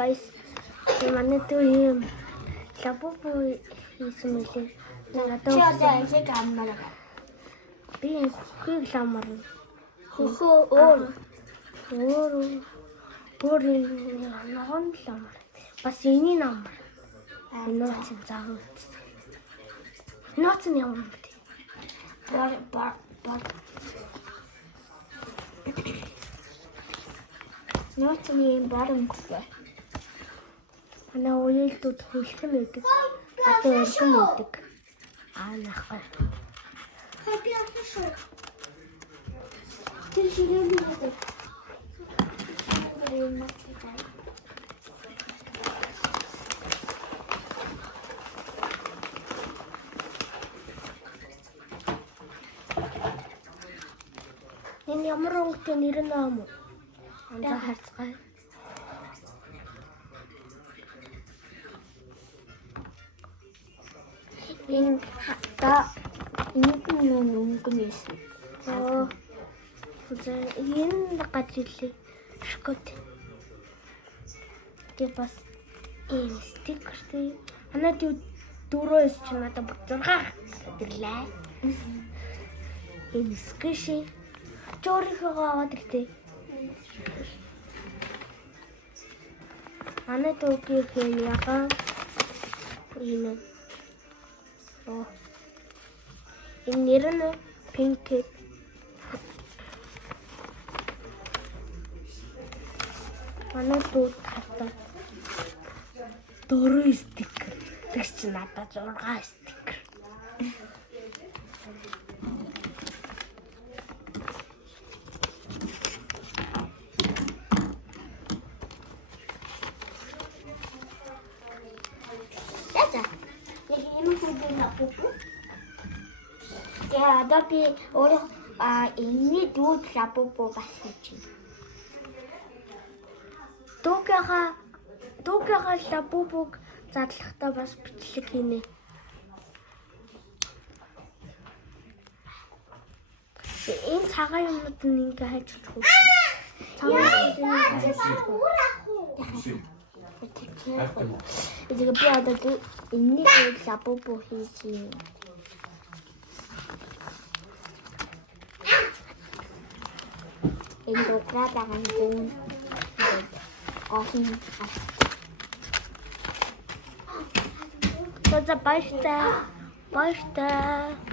Guys, манай дүү юм лабубу хийсэн мөлий. Надад шиг аммаар. Би хөхийг ламар. Хөхөө өөр ногоон ламар. Бас эний намар. Нууц заах үст. Нууц нь ямар юм бэ? Бар. Нууцны барамггүй. Манай уялдууд хөлхөн өгдөг. Одоо өргөн өгдөг. Нахаа. Хаппи афиш. Тэр ширээн дээр. Энэ ямар өнгөтэй нэр нь аа мó? Андаа харцгаая. Энэ өнгөнөөс. Энэ гажиллээ. Шкот. Тэг бас стикертэй. Манай дөрөөс ч надад бүр 6 гэрлээ. Энэ скши. Чорихоо аваад иртээ. Манай дүүгийн ягаан энэ. Энэ нэр нь пинк. Манай дүү тартаа 4 стикер. Тэгс чи надад 6 стикер. Я допи өөрөө энэний дүүд лабубу бас хийж байна. Дүүгээ лабубуг задлахтаа бас бичлэг хийнэ. Энэ цагаан юмнууд нь ингээ хайж өгөх. Цагаан юмнууд хайж өгөх. Энийг би одоо энэний лабубу хийж байна. Энэ докладагаан дүүн кофе. Бааштай.